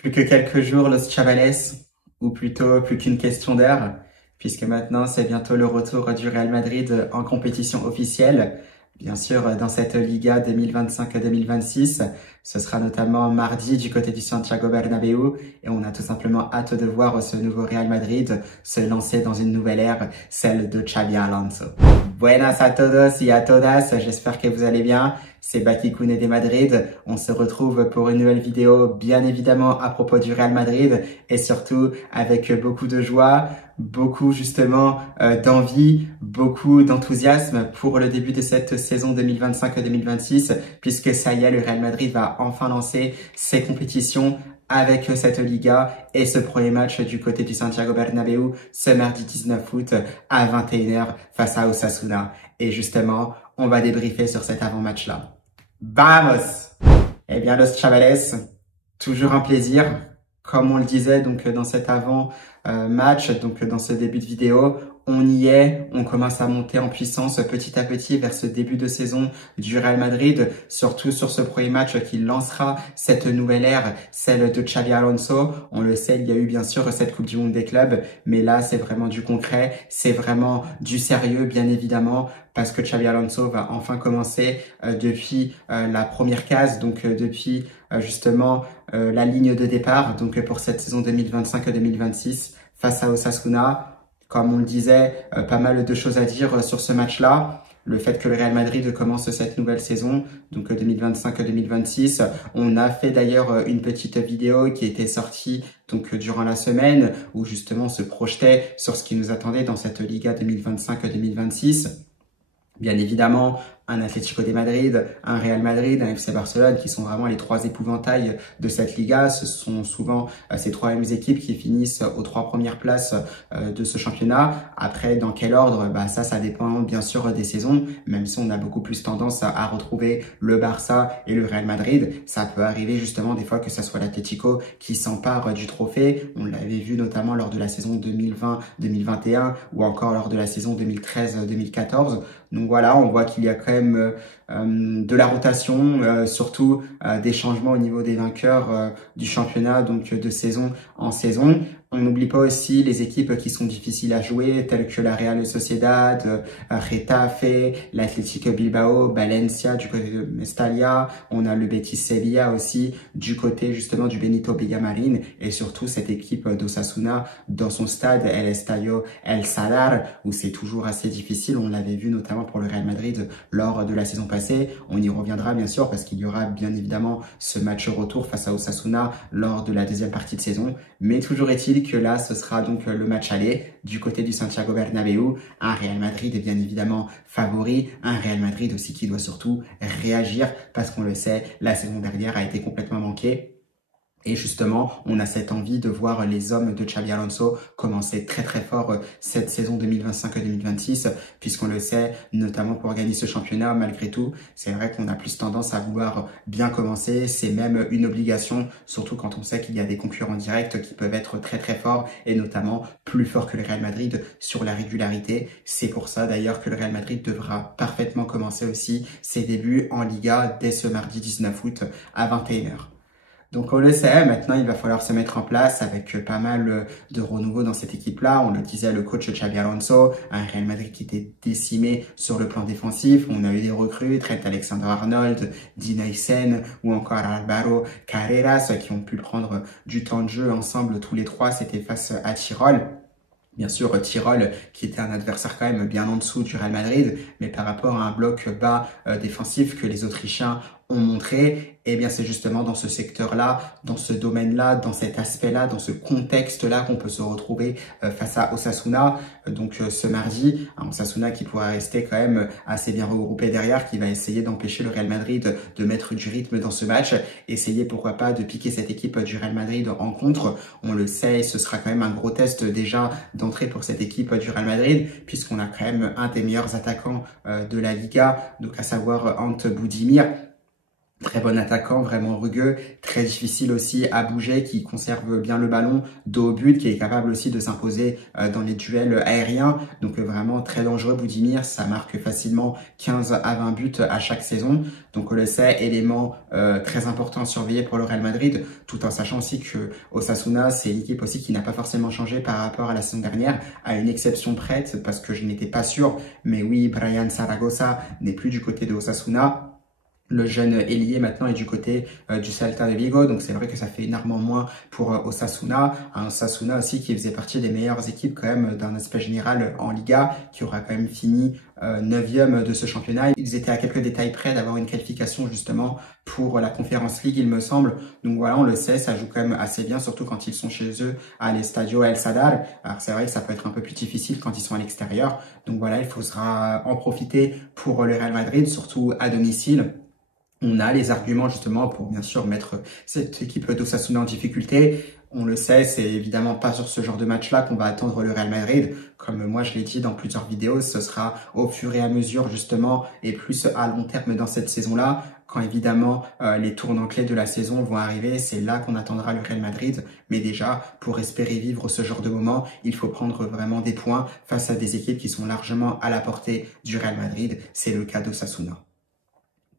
Plus que quelques jours, Los Chavales, ou plutôt plus qu'une question d'heure, puisque maintenant c'est bientôt le retour du Real Madrid en compétition officielle. Bien sûr, dans cette Liga 2025-2026, ce sera notamment mardi du côté du Santiago Bernabéu et on a tout simplement hâte de voir ce nouveau Real Madrid se lancer dans une nouvelle ère, celle de Xabi Alonso. Buenas a todos y a todas, j'espère que vous allez bien. C'est Baki Koune de Madrid. On se retrouve pour une nouvelle vidéo, bien évidemment à propos du Real Madrid et surtout avec beaucoup de joie, beaucoup justement d'envie, beaucoup d'enthousiasme pour le début de cette saison 2025-2026 puisque ça y est, le Real Madrid va enfin lancer ses compétitions avec cette Liga et ce premier match du côté du Santiago Bernabéu ce mardi 19 août à 21h face à Osasuna. Et justement, on va débriefer sur cet avant-match-là. Vamos! Eh bien, Los Chavales, toujours un plaisir. Comme on le disait donc dans cet avant-match, donc dans ce début de vidéo, on y est, on commence à monter en puissance petit à petit vers ce début de saison du Real Madrid, surtout sur ce premier match qui lancera cette nouvelle ère, celle de Xabi Alonso. On le sait, il y a eu bien sûr cette Coupe du Monde des clubs, mais là c'est vraiment du concret, c'est vraiment du sérieux bien évidemment, parce que Xabi Alonso va enfin commencer depuis la première case, donc depuis justement la ligne de départ, donc pour cette saison 2025-2026 face à Osasuna. Comme on le disait, pas mal de choses à dire sur ce match-là. Le fait que le Real Madrid commence cette nouvelle saison, donc 2025-2026. On a fait d'ailleurs une petite vidéo qui était sortie donc durant la semaine où justement on se projetait sur ce qui nous attendait dans cette Liga 2025-2026. Bien évidemment, un Atlético de Madrid, un Real Madrid, un FC Barcelone qui sont vraiment les trois épouvantails de cette Liga. Ce sont souvent ces trois mêmes équipes qui finissent aux trois premières places de ce championnat. Après, dans quel ordre? Ça dépend bien sûr des saisons, même si on a beaucoup plus tendance à retrouver le Barça et le Real Madrid. Ça peut arriver justement des fois que ça soit l'Atlético qui s'empare du trophée. On l'avait vu notamment lors de la saison 2020-2021 ou encore lors de la saison 2013-2014. Donc voilà, on voit qu'il y a quand même de la rotation, surtout des changements au niveau des vainqueurs du championnat, donc de saison en saison. On n'oublie pas aussi les équipes qui sont difficiles à jouer, telles que la Real Sociedad, Getafe, l'Athletic Bilbao, Valencia du côté de Mestalla. On a le Betis Sevilla aussi du côté justement du Benito Villamarín et surtout cette équipe d'Osasuna dans son stade El Estadio El Sadar où c'est toujours assez difficile. On l'avait vu notamment pour le Real Madrid lors de la saison passée. On y reviendra bien sûr parce qu'il y aura bien évidemment ce match retour face à Osasuna lors de la deuxième partie de saison. Mais toujours est-il que là, ce sera donc le match aller du côté du Santiago Bernabéu. Un Real Madrid bien évidemment favori, un Real Madrid aussi qui doit surtout réagir parce qu'on le sait, la saison dernière a été complètement manquée. Et justement, on a cette envie de voir les hommes de Xabi Alonso commencer très très fort cette saison 2025-2026, puisqu'on le sait, notamment pour gagner ce championnat, malgré tout, c'est vrai qu'on a plus tendance à vouloir bien commencer, c'est même une obligation, surtout quand on sait qu'il y a des concurrents directs qui peuvent être très très forts, et notamment plus forts que le Real Madrid sur la régularité. C'est pour ça d'ailleurs que le Real Madrid devra parfaitement commencer aussi ses débuts en Liga dès ce mardi 19 août à 21h. Donc on le sait, maintenant il va falloir se mettre en place avec pas mal de renouveau dans cette équipe-là. On le disait, le coach Xabi Alonso, un Real Madrid qui était décimé sur le plan défensif. On a eu des recrues, Trent Alexander-Arnold, Dean Huysen ou encore Álvaro Carreras qui ont pu prendre du temps de jeu ensemble tous les trois. C'était face à Tirol. Bien sûr, Tirol, qui était un adversaire quand même bien en dessous du Real Madrid, mais par rapport à un bloc bas défensif que les Autrichiens ont montré, eh bien c'est justement dans ce secteur-là, dans ce domaine-là, dans cet aspect-là, dans ce contexte-là qu'on peut se retrouver face à Osasuna. Donc ce mardi, un Osasuna qui pourra rester quand même assez bien regroupé derrière, qui va essayer d'empêcher le Real Madrid de mettre du rythme dans ce match, essayer pourquoi pas de piquer cette équipe du Real Madrid en contre. On le sait, ce sera quand même un gros test déjà d'entrée pour cette équipe du Real Madrid, puisqu'on a quand même un des meilleurs attaquants de la Liga, donc à savoir Ante Boudimir, Très bon attaquant, vraiment rugueux, très difficile aussi à bouger, qui conserve bien le ballon dos au but, qui est capable aussi de s'imposer dans les duels aériens. Donc vraiment très dangereux Budimir, ça marque facilement 15 à 20 buts à chaque saison. Donc on le sait, élément très important à surveiller pour le Real Madrid, tout en sachant aussi que Osasuna, c'est une équipe aussi qui n'a pas forcément changé par rapport à la saison dernière, à une exception prête, parce que je n'étais pas sûr. Mais oui, Brian Zaragoza n'est plus du côté de Osasuna. Le jeune ailier maintenant est du côté du Celta de Vigo, donc c'est vrai que ça fait énormément moins pour Osasuna. Un Osasuna aussi qui faisait partie des meilleures équipes quand même d'un aspect général en Liga, qui aura quand même fini 9e de ce championnat. Ils étaient à quelques détails près d'avoir une qualification justement pour la Conference League, il me semble. Donc voilà, on le sait, ça joue quand même assez bien, surtout quand ils sont chez eux à l'Estadio El Sadar. Alors c'est vrai que ça peut être un peu plus difficile quand ils sont à l'extérieur. Donc voilà, il faudra en profiter pour le Real Madrid, surtout à domicile. On a les arguments justement pour bien sûr mettre cette équipe d'Osasuna en difficulté. On le sait, c'est évidemment pas sur ce genre de match-là qu'on va attendre le Real Madrid. Comme moi je l'ai dit dans plusieurs vidéos, ce sera au fur et à mesure justement et plus à long terme dans cette saison-là. Quand évidemment les tournants clés de la saison vont arriver, c'est là qu'on attendra le Real Madrid. Mais déjà, pour espérer vivre ce genre de moment, il faut prendre vraiment des points face à des équipes qui sont largement à la portée du Real Madrid. C'est le cas d'Osasuna.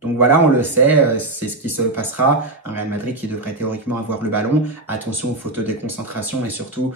Donc voilà, on le sait, c'est ce qui se passera. Un Real Madrid qui devrait théoriquement avoir le ballon. Attention aux fautes de déconcentration et surtout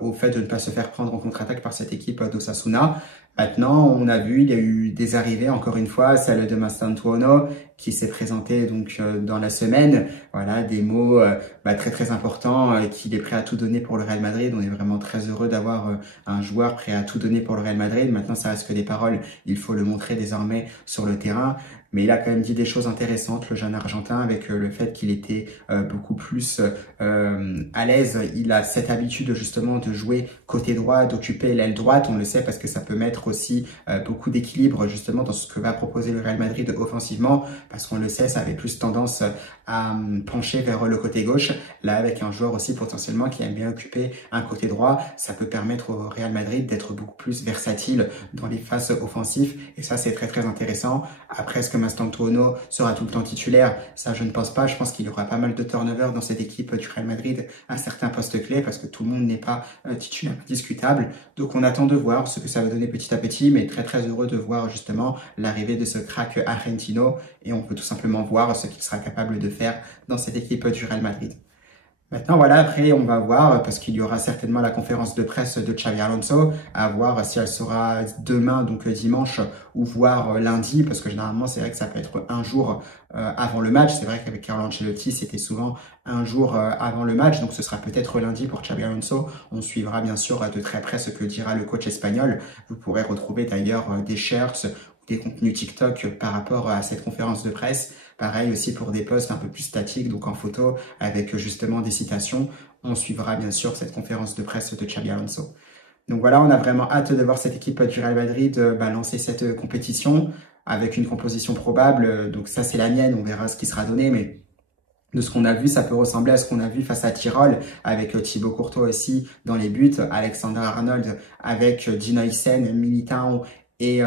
au fait de ne pas se faire prendre en contre-attaque par cette équipe d'Osasuna. Maintenant, on a vu, il y a eu des arrivées, encore une fois, celle de Mastantuono qui s'est présenté donc dans la semaine. Voilà, des mots très très importants, qu'il est prêt à tout donner pour le Real Madrid. On est vraiment très heureux d'avoir un joueur prêt à tout donner pour le Real Madrid. Maintenant, ça reste que des paroles, il faut le montrer désormais sur le terrain. Mais il a quand même dit des choses intéressantes, le jeune Argentin, avec le fait qu'il était beaucoup plus à l'aise. Il a cette habitude justement de jouer côté droit, d'occuper l'aile droite. On le sait parce que ça peut mettre aussi beaucoup d'équilibre justement dans ce que va proposer le Real Madrid offensivement. Parce qu'on le sait, ça avait plus tendance à pencher vers le côté gauche. Là, avec un joueur aussi potentiellement qui aime bien occuper un côté droit, ça peut permettre au Real Madrid d'être beaucoup plus versatile dans les phases offensives. Et ça, c'est très très intéressant. Après, est-ce que Mastantuono sera tout le temps titulaire? Ça, je ne pense pas. Je pense qu'il y aura pas mal de turnover dans cette équipe du Real Madrid à certains postes clés parce que tout le monde n'est pas titulaire discutable. Donc, on attend de voir ce que ça va donner petit à petit, mais très très heureux de voir justement l'arrivée de ce crack argentino et on peut tout simplement voir ce qu'il sera capable de faire dans cette équipe du Real Madrid. Maintenant, voilà, après, on va voir, parce qu'il y aura certainement la conférence de presse de Xabi Alonso, à voir si elle sera demain, donc dimanche, ou voire lundi, parce que généralement, c'est vrai que ça peut être un jour avant le match. C'est vrai qu'avec Carlo Ancelotti, c'était souvent un jour avant le match, donc ce sera peut-être lundi pour Xabi Alonso. On suivra bien sûr de très près ce que dira le coach espagnol. Vous pourrez retrouver d'ailleurs des shirts ou des contenus TikTok par rapport à cette conférence de presse. Pareil aussi pour des posts un peu plus statiques, donc en photo, avec justement des citations. On suivra bien sûr cette conférence de presse de Xabi Alonso. Donc voilà, on a vraiment hâte de voir cette équipe du Real Madrid lancer cette compétition avec une composition probable. Donc ça, c'est la mienne, on verra ce qui sera donné, mais de ce qu'on a vu, ça peut ressembler à ce qu'on a vu face à Tirol, avec Thibaut Courtois aussi dans les buts, Alexander Arnold avec Dino Isen, Militao et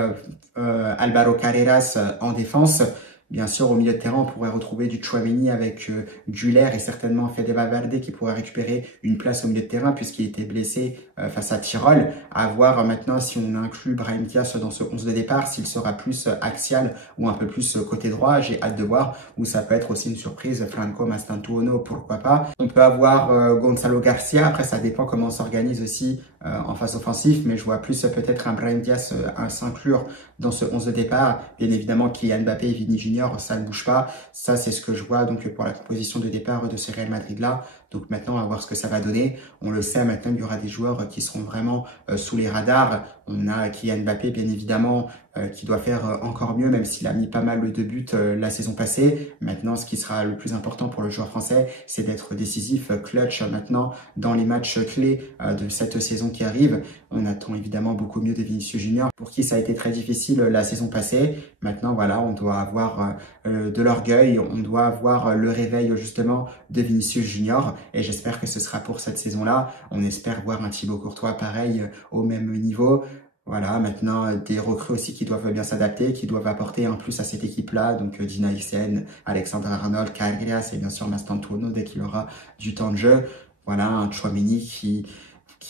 Alvaro Carreras en défense. Bien sûr, au milieu de terrain, on pourrait retrouver du Tchouaméni avec Güler et certainement Fede Valverde qui pourrait récupérer une place au milieu de terrain puisqu'il était blessé face à Tirol. À voir maintenant si on inclut Brahim Diaz dans ce 11 de départ, s'il sera plus axial ou un peu plus côté droit. J'ai hâte de voir, ou ça peut être aussi une surprise. Franco Mastantuono, pourquoi pas. On peut avoir Gonzalo Garcia, après ça dépend comment on s'organise aussi en phase offensive, mais je vois plus peut-être un Brahim Diaz à s'inclure dans ce 11 de départ. Bien évidemment, Kylian Mbappé et Vini Junior, ça ne bouge pas. Ça, c'est ce que je vois donc pour la composition de départ de ce Real Madrid-là. Donc maintenant, on va voir ce que ça va donner. On le sait, maintenant, il y aura des joueurs qui seront vraiment sous les radars. On a Kylian Mbappé, bien évidemment, qui doit faire encore mieux, même s'il a mis pas mal de buts la saison passée. Maintenant, ce qui sera le plus important pour le joueur français, c'est d'être décisif, clutch maintenant dans les matchs clés de cette saison qui arrive. On attend évidemment beaucoup mieux de Vinicius Junior, pour qui ça a été très difficile la saison passée. Maintenant, voilà, on doit avoir de l'orgueil, on doit avoir le réveil justement de Vinicius Junior, et j'espère que ce sera pour cette saison-là. On espère voir un Thibaut Courtois pareil au même niveau. Voilà, maintenant des recrues aussi qui doivent bien s'adapter, qui doivent apporter un plus à cette équipe-là. Donc Dina Hyssen, Alexandre Arnold, Karius et bien sûr Mastantuono dès qu'il aura du temps de jeu. Voilà, un Tchouaméni qui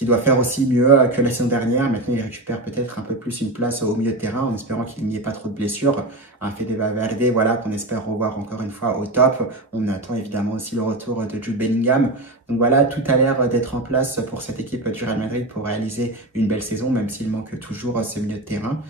doit faire aussi mieux que la saison dernière. Maintenant, il récupère peut-être un peu plus une place au milieu de terrain en espérant qu'il n'y ait pas trop de blessures. Un Fede Valverde, voilà, qu'on espère revoir encore une fois au top. On attend évidemment aussi le retour de Jude Bellingham. Donc voilà, tout a l'air d'être en place pour cette équipe du Real Madrid pour réaliser une belle saison, même s'il manque toujours ce milieu de terrain.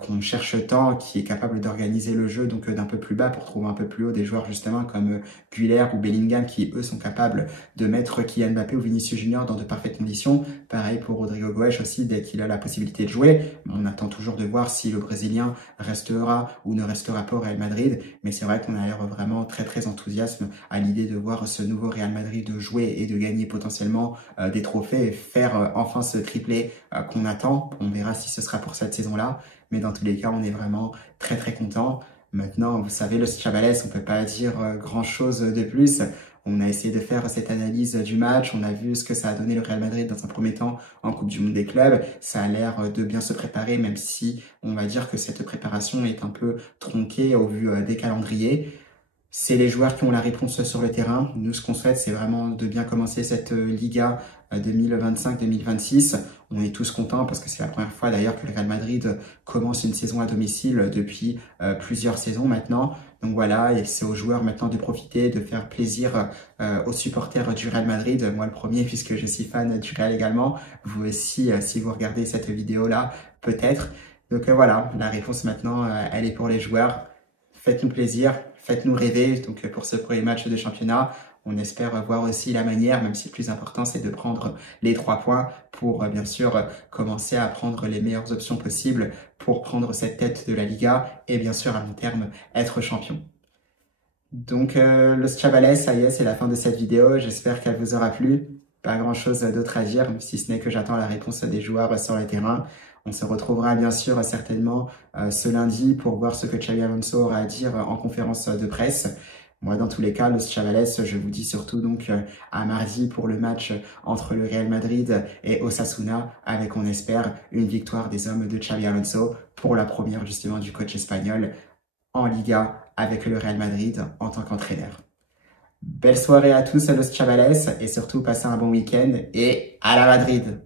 Qu'on cherche tant, qui est capable d'organiser le jeu donc d'un peu plus bas pour trouver un peu plus haut des joueurs justement comme Güler ou Bellingham qui eux sont capables de mettre Kylian Mbappé ou Vinicius Junior dans de parfaites conditions. Pareil pour Rodrigo Goes aussi dès qu'il a la possibilité de jouer. On attend toujours de voir si le Brésilien restera ou ne restera pas au Real Madrid, mais c'est vrai qu'on a l'air vraiment très enthousiaste à l'idée de voir ce nouveau Real Madrid jouer et de gagner potentiellement des trophées et faire enfin ce triplé qu'on attend. On verra si ce sera pour cette saison-là. Mais dans tous les cas, on est vraiment très content. Maintenant, vous savez, le Chavales, on peut pas dire grand-chose de plus. On a essayé de faire cette analyse du match. On a vu ce que ça a donné le Real Madrid dans un premier temps en Coupe du Monde des clubs. Ça a l'air de bien se préparer, même si on va dire que cette préparation est un peu tronquée au vu des calendriers. C'est les joueurs qui ont la réponse sur le terrain. Nous, ce qu'on souhaite, c'est vraiment de bien commencer cette Liga 2025-2026. On est tous contents parce que c'est la première fois d'ailleurs que le Real Madrid commence une saison à domicile depuis plusieurs saisons maintenant. Donc voilà, et c'est aux joueurs maintenant de profiter, de faire plaisir aux supporters du Real Madrid. Moi le premier puisque je suis fan du Real également. Vous aussi, si vous regardez cette vidéo-là, peut-être. Donc voilà, la réponse maintenant, elle est pour les joueurs. Faites-nous plaisir, faites-nous rêver. Donc pour ce premier match de championnat, on espère voir aussi la manière, même si le plus important c'est de prendre les 3 points pour bien sûr commencer à prendre les meilleures options possibles pour prendre cette tête de la Liga et bien sûr à long terme être champion. Donc Los Chavales, ça y est, c'est la fin de cette vidéo. J'espère qu'elle vous aura plu. Pas grand chose d'autre à dire, si ce n'est que j'attends la réponse des joueurs sur le terrain. On se retrouvera bien sûr certainement ce lundi pour voir ce que Xabi Alonso aura à dire en conférence de presse. Moi, dans tous les cas, Los Chavales, je vous dis surtout donc à mardi pour le match entre le Real Madrid et Osasuna, avec, on espère, une victoire des hommes de Xabi Alonso pour la première justement du coach espagnol en Liga avec le Real Madrid en tant qu'entraîneur. Belle soirée à tous à Los Chavales et surtout passez un bon week-end et à la Madrid!